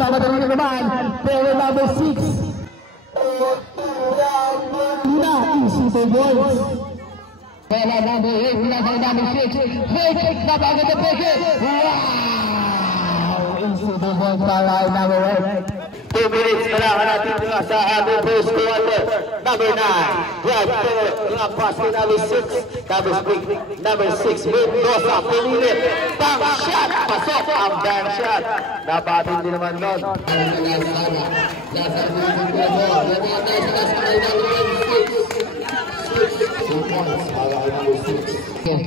nagmamadali na naman. Player number 6. Una, easy to boys. Player number 8, player number 6. Fake, napagod na fake. Wow! Easy to boys para number 8. 2 minutes kailangan natin sa ating first quarter. Number 9, drive forward. Yung basket number 6. Number 6, Mendoza. Pumilit. Bang shot. Pasok ang bang shot. Napatin din naman nun.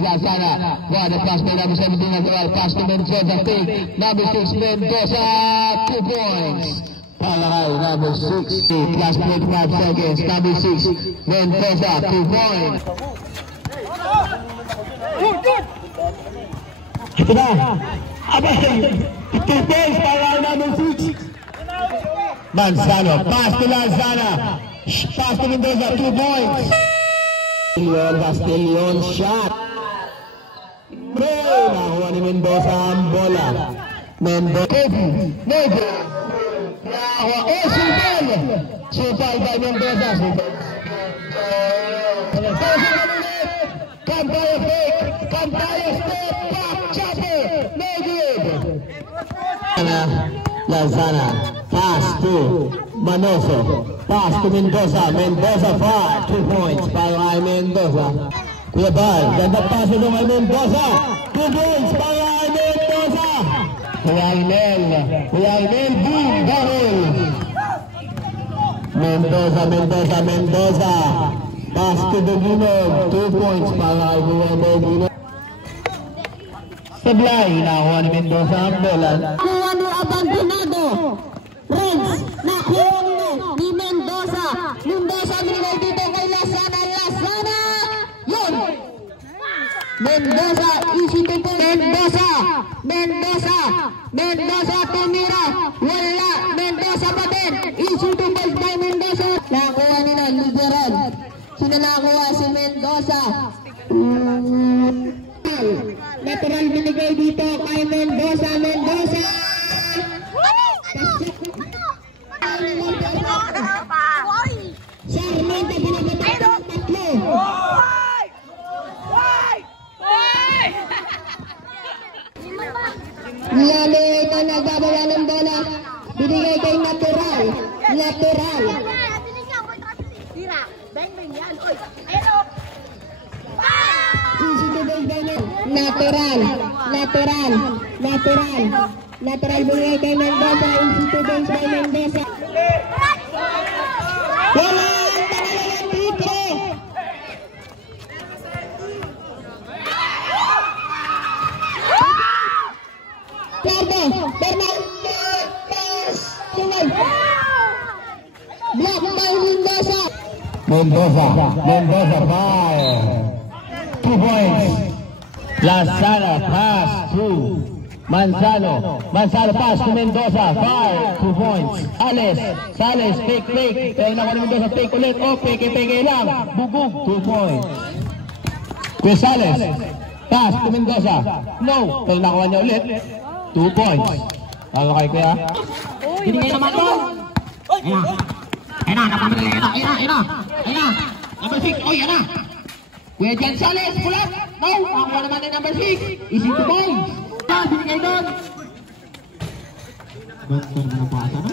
Lazana, the pass by number 17 as well. Pass to Mendoza. Number 6, Mendoza. 2 points. Palay, number 6, plus 25 seconds, number 6, Mendoza, 2 points. Ito na, abay, 2 points, palay, number 6. Manzano, pass to Lazana, pass to Mendoza, 2 points. Castillion, shot. Nakuha ni Mendoza ang bola. Mendoza. Supal by Mendoza. Kampaya fake, Kampaya step back, chopper, no good. Lazana, pass to Manoso, pass to Mendoza, Mendoza far, 2 points para Mendoza. Kuya Bal, ganda pass ito kay Mendoza, 2 points para Mendoza. Kuya Inel, boom, dahil. Mendoza. Pass to Duginog, 2 points para kay Kuya Duginog. Sablay, nakuha ni Mendoza ang bola. Nakuha ni Abandonado. Renz, nakuha ni Mendoza. Mendoza nilay dito kay Lazana. Yun! Mendoza, easy to go. Mendoza tumira. Wala, Mendoza pa din. Easy to go by Mendoza. Nakuha nila, liberal. Sino nakuha? Si Mendoza. Natural binigay dito kay Mendoza. Sarmenta binabata ng 3. Lalo ito nagbabawa ng bola. Binigay kay Natural. Easy to go by Natural binigay kay Mendoza. Easy to go by Mendoza. Wala ang pangalan dito. Block by Mendoza fire, 2 points. Lazana pass to Manzano pass to Mendoza fire, 2 points. Sales fake, kaya nakuha ni Mendoza fake ulit, peke lang, bubog, 2 points. Kuya Sales, pass to Mendoza, no, kaya nakuha niya ulit, 2 points. Ano kay Kuya? Binigay naman doon. Ayun na, number 6, ayun na. Kuya Jan Sales, pulat. No, nakuha naman ni number 6. Easy to points. Binigay doon. Doktor na pasa, no?